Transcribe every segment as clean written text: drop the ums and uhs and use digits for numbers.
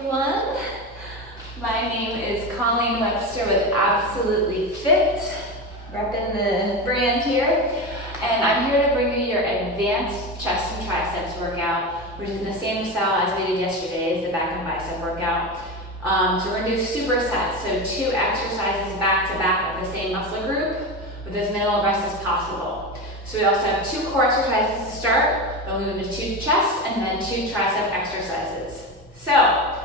everyone. My name is Colleen Webster with Absolutely Fit, repping the brand here. And I'm here to bring you your advanced chest and triceps workout, which is in the same style as we did yesterday, as the back and bicep workout. So we're gonna do supersets, so 2 exercises back to back of the same muscle group with as minimal rest as possible. So we also have 2 core exercises to start, then we'll move into 2 chest and then 2 tricep exercises. So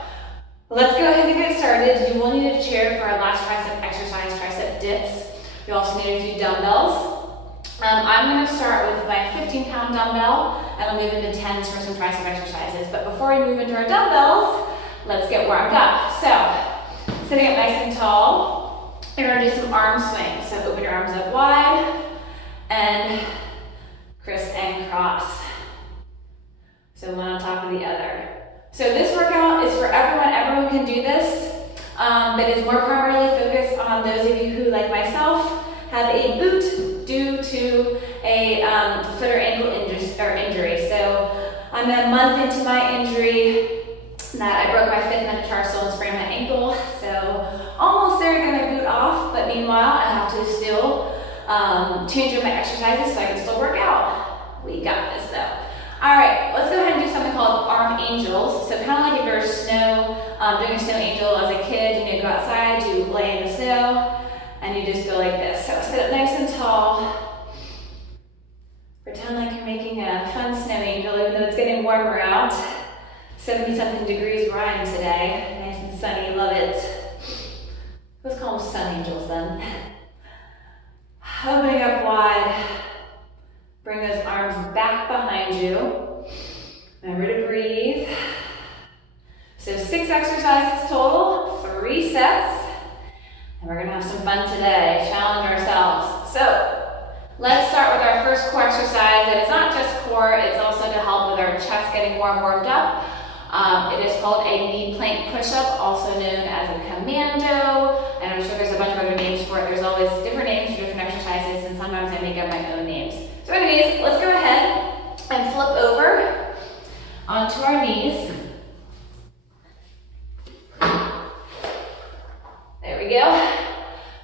let's go ahead and get started. You will need a chair for our last tricep exercise, tricep dips. You also need a few dumbbells. I'm going to start with my 15-pound dumbbell and I'll move into 10s for some tricep exercises. But before we move into our dumbbells, let's get warmed up. So, sitting up nice and tall, you're going to do some arm swings. So open your arms up wide and criss and cross. So one on top of the other. So this workout is for everyone. Everyone can do this, but it's more primarily focused on those of you who, like myself, have a boot due to a foot or ankle injury. So I'm a month into my injury that I broke my 5th metatarsal and sprained my ankle. So almost there to get my boot off, but meanwhile I have to still change up my exercises so I can still work out. We got this though. All right, let's go ahead and do something called arm angels. So kind of like if you're doing a snow angel as a kid, you go outside, you lay in the snow, and you just go like this. So sit up nice and tall. Pretend like you're making a fun snow angel, even though it's getting warmer out. 70-something degrees where I am today. Nice and sunny, love it. Let's call them sun angels then. Opening up wide. Bring those arms back behind you. Remember to breathe. So 6 exercises total, 3 sets. And we're gonna have some fun today, challenge ourselves. So let's start with our first core exercise. And it's not just core, it's also to help with our chest getting warmed up. It is called a knee plank push-up, also known as a commando. And I'm sure there's a bunch of other names for it. There's always different names for different exercises, and sometimes I make up my own names. So anyways, let's go ahead and flip over onto our knees. There we go.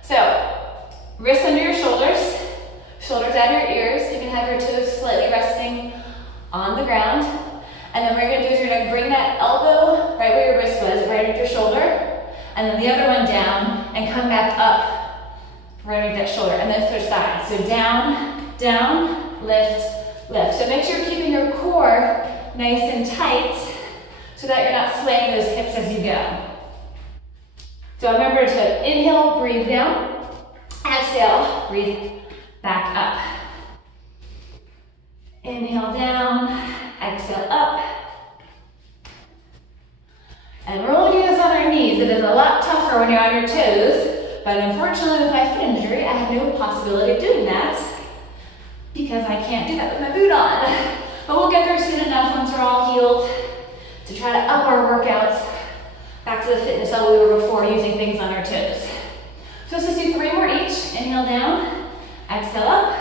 So, wrists under your shoulders, shoulders at your ears. You can have your toes slightly resting on the ground. And then what you're gonna do is you're gonna bring that elbow right where your wrist was, right at your shoulder, and then the other one down, and come back up right at that shoulder, and then switch sides. So down, down, lift, lift. So make sure you're keeping your core nice and tight so that you're not swaying those hips as you go. So remember to inhale, breathe down, exhale, breathe back up. Inhale down, exhale up. And we're only doing this on our knees. It is a lot tougher when you're on your toes, but unfortunately with my foot injury, I have no possibility of doing that because I can't do that with my boot on. But we'll get there soon enough once we're all healed to try to up our workouts back to the fitness level we were before using things on our toes. So let's just do 3 more each. Inhale down, exhale up.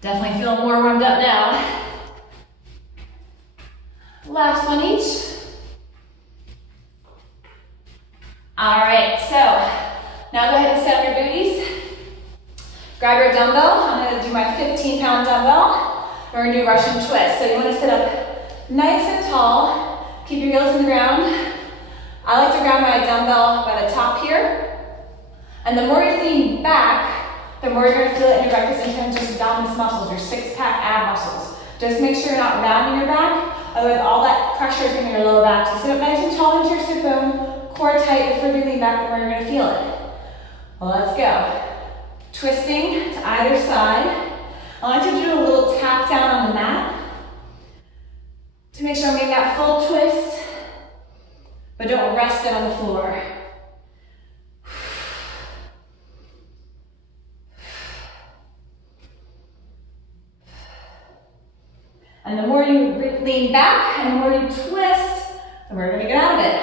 Definitely feeling more warmed up now. Last one each. All right, so now go ahead and set up your booties. Grab your dumbbell. I'm gonna do my 15-pound dumbbell. We're gonna do Russian twist. So you wanna sit up nice and tall. Keep your heels in the ground. I like to grab my dumbbell by the top here. And the more you lean back, the more you're going to feel it in your rectus and abdominis muscles, your 6-pack ab muscles. Just make sure you're not rounding your back, otherwise all that pressure is going to be in your lower back. So sit up nice and tall into your sit bone, core tight. The further you lean back, the more you're going to feel it. Well, let's go. Twisting to either side. I like to do a little tap down on the mat to make sure I'm getting that full twist, but don't rest it on the floor. And the more you lean back and the more you twist, the more you're going to get out of it.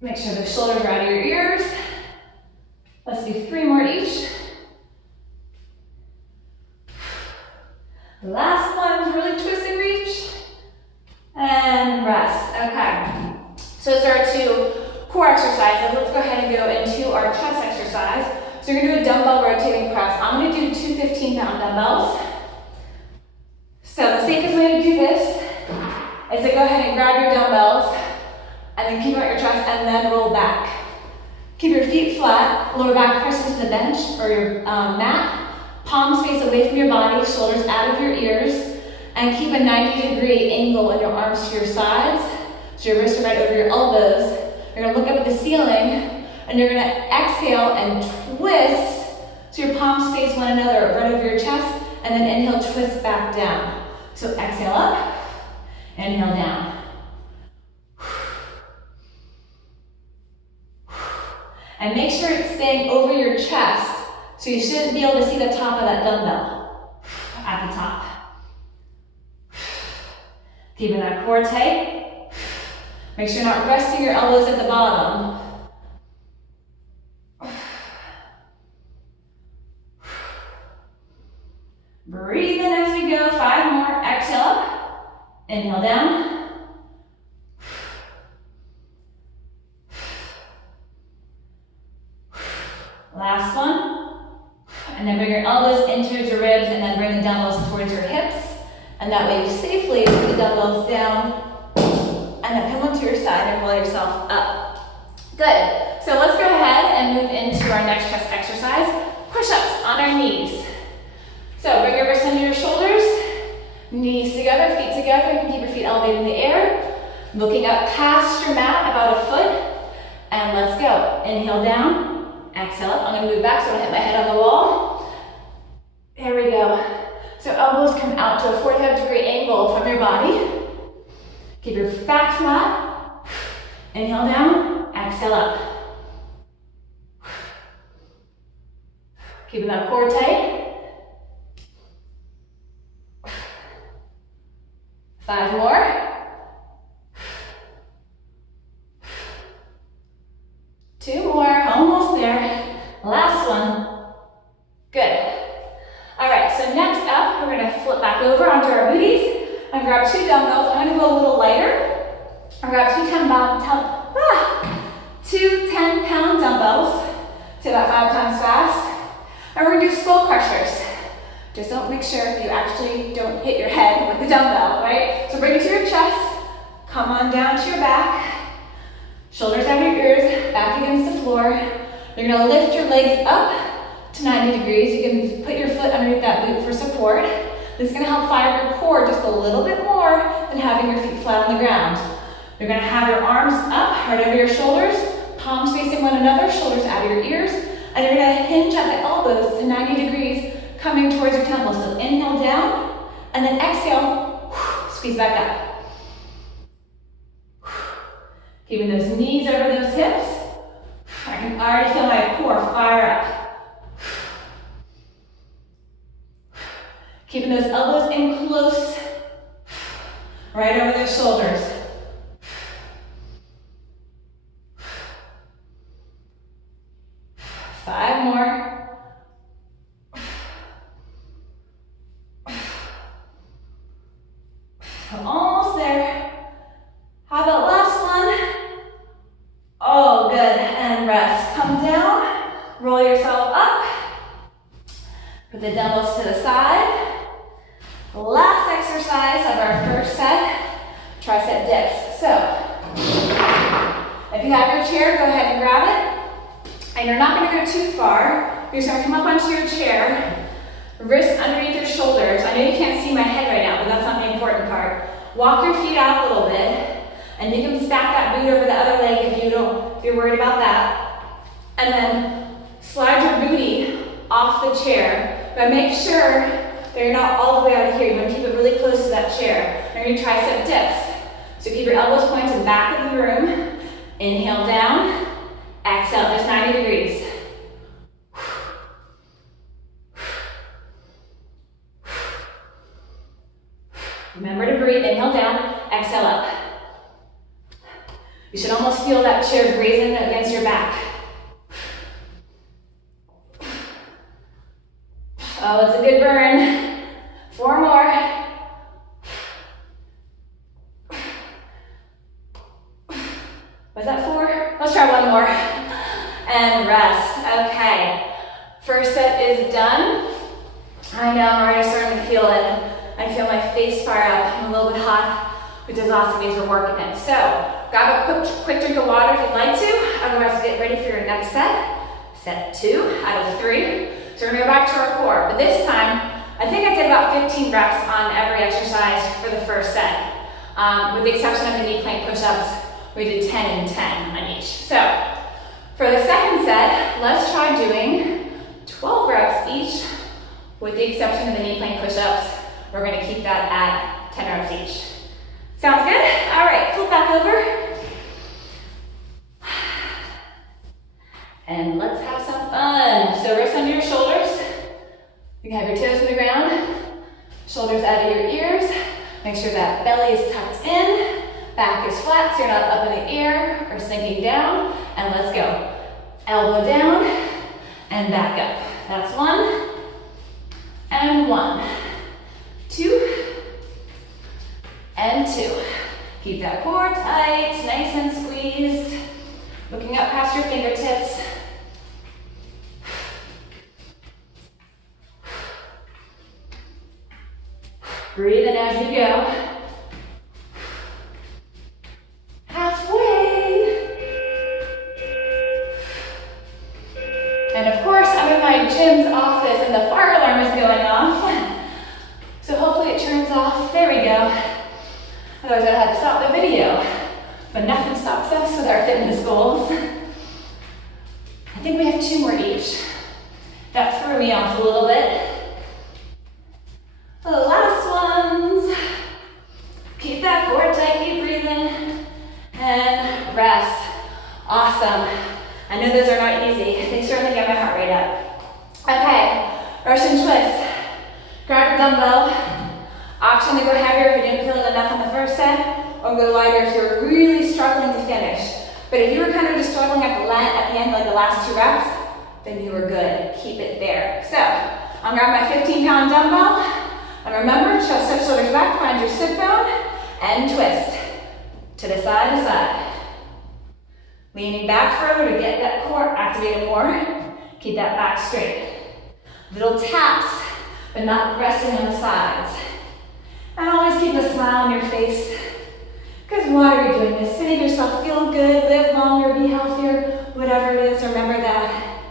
Make sure the shoulders are out of your ears. Let's do 3 more each. Last one, really twist and reach. And rest, okay. So those are our two core exercises. Let's go ahead and go into our chest exercise. So you're gonna do a dumbbell rotating press. I'm gonna do two 15-pound dumbbells. So the safest way to do this is to go ahead and grab your dumbbells and then keep them at your chest and then roll back. Keep your feet flat, lower back press into the bench or your mat, palms face away from your body, shoulders out of your ears, and keep a 90-degree angle in your arms to your sides. So your wrists are right over your elbows. You're gonna look up at the ceiling and you're gonna exhale and twist so your palms face one another right over your chest, and then inhale, twist back down. So exhale up, inhale down. And make sure it's staying over your chest, so you shouldn't be able to see the top of that dumbbell at the top. Keeping that core tight. Make sure you're not resting your elbows at the bottom. Breathe in as we go, 5 more, exhale up, inhale down. Last one, and then bring your elbows into your ribs and then bring the dumbbells towards your hips. And that way you safely put the dumbbells down and then come onto your side and roll yourself up. Good, so let's go ahead and move into our next chest exercise, push-ups on our knees. So bring your wrists under your shoulders, knees together, feet together. You can keep your feet elevated in the air, looking up past your mat about a foot, and let's go. Inhale down, exhale up. I'm gonna move back so I don't hit my head on the wall. There we go. So elbows come out to a 45-degree angle from your body. Keep your back flat. Inhale down, exhale up. Keeping that core tight. 5 more. 2 more, almost there. Last one. Good. All right, so next up, we're gonna flip back over onto our booties and grab 2 dumbbells. I'm gonna go a little lighter. I'll grab 2 10-pound dumbbells to about 5 times fast. And we're gonna do skull crushers. Just don't make sure you actually don't hit your head with the dumbbell, right? So bring it to your chest, come on down to your back, shoulders out of your ears, back against the floor. You're gonna lift your legs up to 90 degrees. You can put your foot underneath that boot for support. This is gonna help fire your core just a little bit more than having your feet flat on the ground. You're gonna have your arms up, right over your shoulders, palms facing one another, shoulders out of your ears, and you're gonna hinge at the elbows to 90 degrees, coming towards your temples. So inhale down, and then exhale, squeeze back up. Keeping those knees over those hips. I can already feel my core fire up. Keeping those elbows in close, right over those shoulders. 5 more. Almost there. How about last one? Oh, good. And rest. Come down. Roll yourself up. Put the dumbbells to the side. Last exercise of our first set, tricep dips. So, if you have your chair, go ahead and grab it. And you're not going to go too far. You're just going to come up onto your chair. Wrists underneath your shoulders. I know you can't see my head right now, but that's not the important part. Walk your feet out a little bit, and you can stack that boot over the other leg if you're worried about that. And then slide your booty off the chair, but make sure that you're not all the way out here. You want to keep it really close to that chair. And your tricep dips. So keep your elbows pointed back of the room. Inhale down, exhale, just 90 degrees. Remember to breathe, inhale down, exhale up. You should almost feel that chair grazing against your back. Oh, it's a good burn. 4 more. try one more. And rest. Okay. First set is done. I know I'm already starting to feel it. I feel my face fire up. I'm a little bit hot, which is awesome means we're working it. So, grab a quick drink of water if you'd like to. Otherwise, get ready for your next set. Set 2 out of 3. So we're gonna go back to our core. But this time, I think I did about 15 reps on every exercise for the first set. With the exception of the knee plank push-ups, we did 10 and 10 on each. So, for the second set, let's try doing 12 reps each, with the exception of the knee plank push-ups. We're gonna keep that at 10 reps each. Sounds good? All right, flip back over. And let's have some fun. So wrists under your shoulders. You can have your toes to the ground, shoulders out of your ears. Make sure that belly is tucked in, back is flat so you're not up in the air or sinking down. And let's go. Elbow down and back up. That's 1 and 1. 2 and 2. Keep that core tight, nice and squeezed. Looking up past your fingertips. Breathe in as you go. Halfway. And of course, I'm in my gym's office and the fire alarm is going off. So hopefully it turns off. There we go. Otherwise I'd have to stop the video. But nothing stops us with our fitness goals. I think we have 2 more each. That threw me off a little bit. The last ones. Keep that core tight, keep breathing. And rest. Awesome. I know those are not easy. They certainly get my heart rate up. Okay, Russian twist. Grab your dumbbell. Option to go heavier if you didn't feel it enough on the first set, or go lighter if you're really struggling to finish. But if you were kind of just struggling at the end, like the last 2 reps, then you were good. Keep it there. So, I'm gonna grab my 15-pound dumbbell. And remember, chest up, shoulders back, find your sit bone, and twist. To the side to side. Leaning back further to get that core activated more. Keep that back straight. Little taps, but not resting on the sides. And always keep a smile on your face. Because why are you doing this? To make yourself feel good, live longer, be healthier, whatever it is, remember that.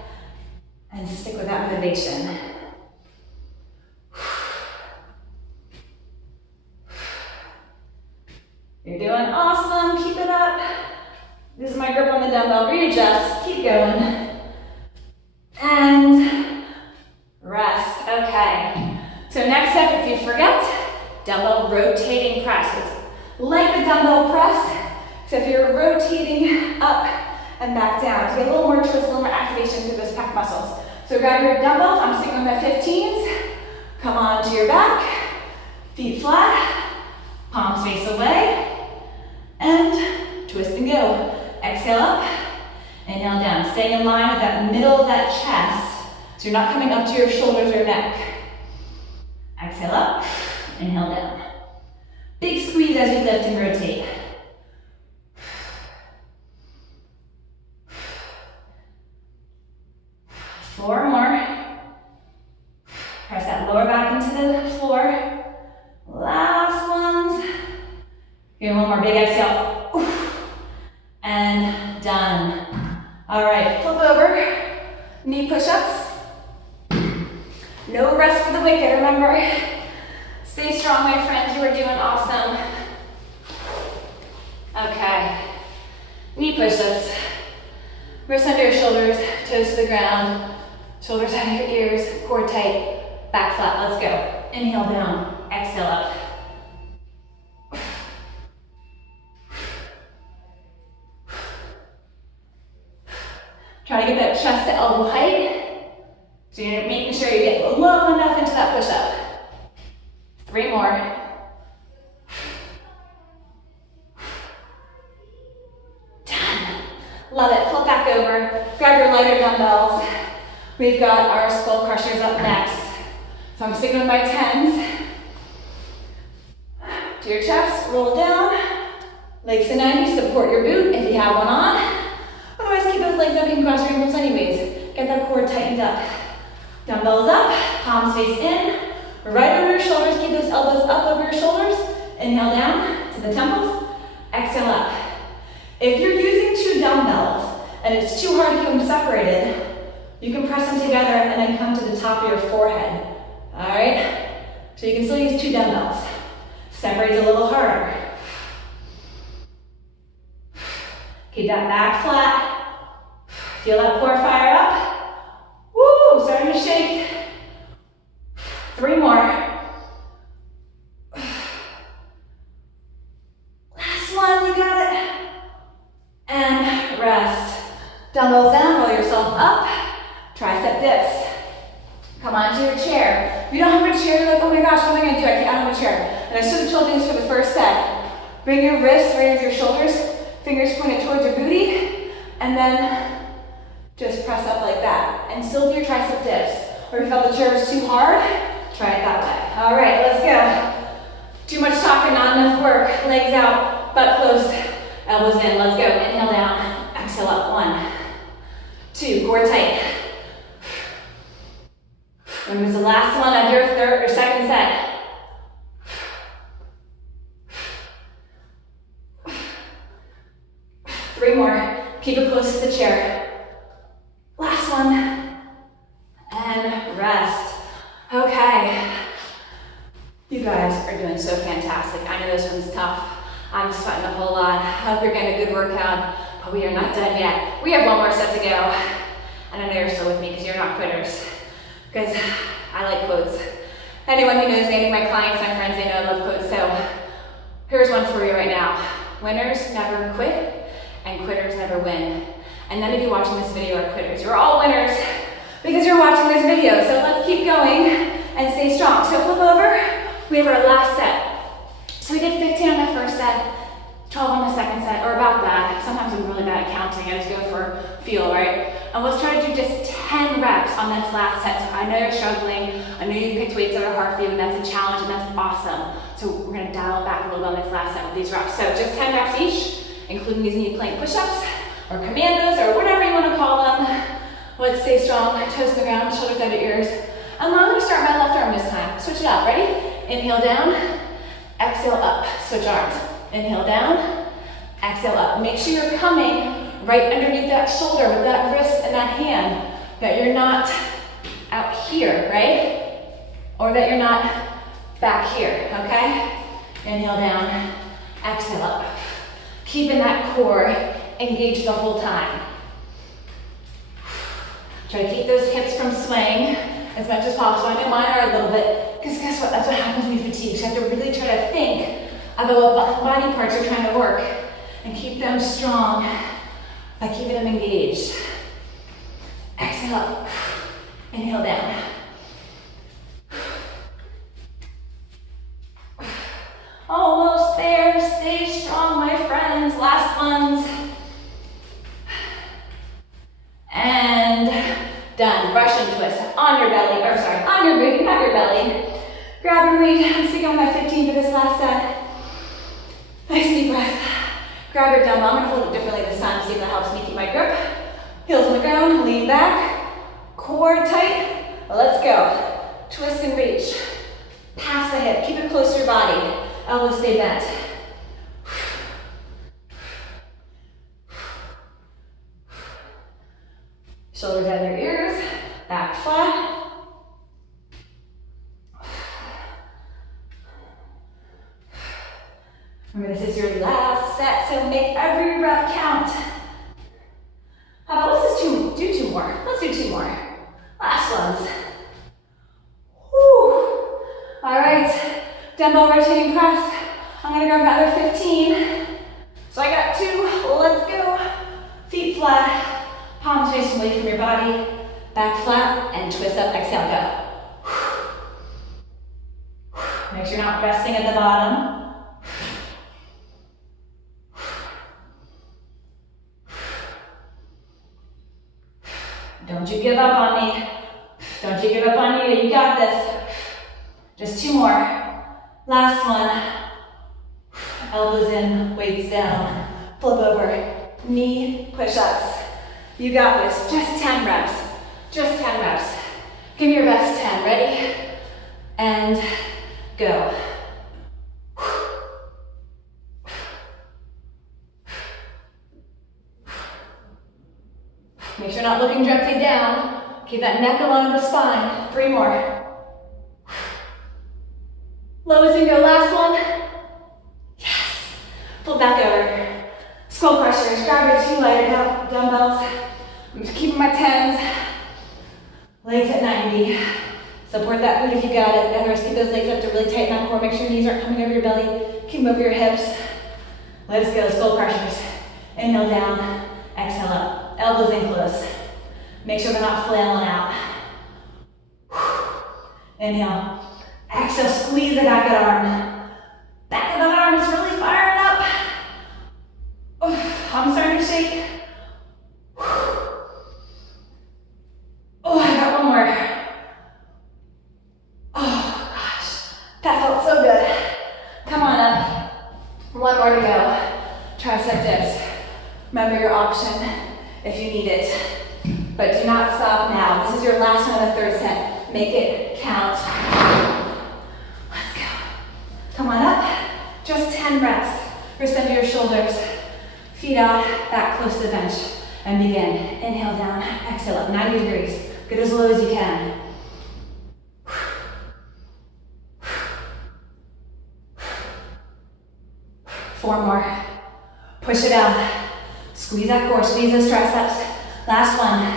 And stick with that motivation. You're doing awesome, keep it up. This is my grip on the dumbbell, readjust, keep going. And rest, okay. So next step, if you forget, dumbbell rotating press. It's like the dumbbell press, except you're rotating up and back down to get a little more twist, a little more activation through those pec muscles. So grab your dumbbells, I'm sticking with my 15s. Come on to your back, feet flat, palms face away, and twist and go. Exhale up, inhale down. Staying in line with that middle of that chest, so you're not coming up to your shoulders or neck. Exhale up, inhale down. Big squeeze as you lift and rotate. Four more. Press that lower back into the floor. Last ones. Give me one more big exhale. And done. All right, flip over. Knee push-ups. No rest for the wicked, remember. Stay strong, my friends. You are doing awesome. Okay. Knee push-ups. Wrists under your shoulders, toes to the ground. Shoulders out of your ears, core tight, back flat. Let's go. Inhale down, exhale up. Try to get that chest to elbow height. So you're making sure you get low enough into that push-up. 3 more. Done. Love it. Flip back over. Grab your lighter dumbbells. We've got our skull crushers up next. So I'm sticking with my 10s. To your chest, roll down. Legs to 90, support your boot if you have one on. to keep those legs up, you can cross your ankles anyways. Get that core tightened up. Dumbbells up, palms face in, right over your shoulders, keep those elbows up over your shoulders. Inhale down to the temples, exhale up. If you're using 2 dumbbells and it's too hard to keep them separated, you can press them together and then come to the top of your forehead. All right? So you can still use 2 dumbbells. Separates a little harder. Keep that back flat. Feel that core fire up. Woo, starting to shake. 3 more. Last one, you got it. And rest. Dumbbells down, roll yourself up. Tricep dips. Come onto your chair. If you don't have a chair, you're like, oh my gosh, what am I going to do? I don't have a chair. And I should have told you this for the first set. Bring your wrists right with your shoulders, fingers pointed towards your booty, and then just press up like that. And still do your tricep dips. Or if you felt the chair was too hard, try it that way. All right, let's go. Too much talking, not enough work. Legs out, butt close, elbows in. Let's go. Inhale down, exhale up. 1, 2, core tight. And here's the last one of your second set. Three more. Keep it close to the chair. Last one. And rest. Okay. You guys are doing so fantastic. I know this one's tough. I'm sweating a whole lot. I hope you're getting a good workout, but we are not done yet. We have 1 more set to go. And I know you're still with me because you're not quitters. Because I like quotes. Anyone who knows me, any of my clients, my friends, they know I love quotes. So here's one for you right now. Winners never quit, and quitters never win. And none of you watching this video are quitters. You're all winners because you're watching this video. So let's keep going and stay strong. So flip over. We have our last set. So we did 15 on the first set, 12 on the second set, or about that. Sometimes I'm really bad at counting. I just go for feel, right? And let's try to do just 10 reps on this last set. So I know you're struggling. I know you've picked weights that are hard for you, and that's a challenge, and that's awesome. So we're gonna dial it back a little bit on this last set with these reps. So just 10 reps each, including these knee plank push-ups, or commandos, or whatever you wanna call them. Let's stay strong, toes to the ground, shoulders out of ears. And I'm gonna start my left arm this time. Switch it up, ready? Inhale down, exhale up, switch arms. Inhale down, exhale up. Make sure you're coming right underneath that shoulder with that wrist and that hand, that you're not out here, right? Or that you're not back here, okay? Inhale down, exhale up. Keeping that core engaged the whole time. Try to keep those hips from swaying as much as possible. I know mine are a little bit, because guess what? That's what happens when you fatigue. So you have to really try to think about what body parts you're trying to work and keep them strong by keeping them engaged. Exhale up, inhale down. Almost there, stay strong, my friends. Last ones. And done. Russian twist on your belly, or sorry, on your booty, not your belly. Grab your weight. I'm sticking on my 15 for this last set. Nice deep breath. Grab your dumbbell. I'm gonna hold it differently this time, see if that helps me keep my grip. Heels on the ground, lean back, core tight. Let's go. Twist and reach. Pass the hip, keep it close to your body. Elbows stay bent. Shoulders out of your ears, back flat. Remember, this is your last set, so make every rep count. How about let's just do 2 more. Let's do 2 more. Last ones. Whew. All right, dumbbell rotating press. I'm gonna grab another 15. So I got 2, let's go. Feet flat. Palms facing away from your body, back flat, and twist up, exhale, go. Make sure you're not resting at the bottom. Don't you give up on me. Don't you give up on you, you got this. Just 2 more. Last one. Elbows in, weights down. Flip over, knee push-ups. You got this. Just 10 reps. Just 10 reps. Give me your best 10. Ready? And go. Make sure you're not looking directly down. Keep that neck along the spine. 3 more. Low as you go. Last one. Yes. Flip back over. Skull crushers. Grab your 2 lighter dumbbells. I'm just keeping my 10s. Legs at 90. Support that glute if you got it. Otherwise, keep those legs up to really tighten that core. Make sure your knees aren't coming over your belly. Keep them over your hips. Let's go. Skull crushers. Inhale down. Exhale up. Elbows in close. Make sure they're not flailing out. Inhale. Exhale, squeeze the back of the arm. Back of the arm is really firing up. I'm starting to shake. Oh, I got one more. Oh gosh, that felt so good. Come on up. One more to go. Tricep dips. Remember your option if you need it. But do not stop now. This is your last one of the third set. Make it count. Let's go. Come on up. Just 10 reps. Wrist under your shoulders. Feet out, back close to the bench. And begin. Inhale down, exhale up. 90 degrees. Get as low as you can. 4 more. Push it out. Squeeze that core, squeeze those triceps. Last one.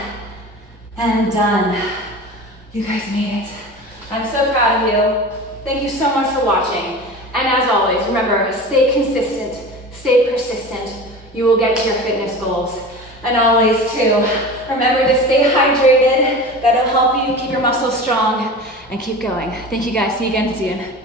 And done. You guys made it. I'm so proud of you. Thank you so much for watching. And as always, remember, stay consistent, stay persistent. You will get to your fitness goals. And always too, remember to stay hydrated. That'll help you keep your muscles strong and keep going. Thank you guys. See you again soon.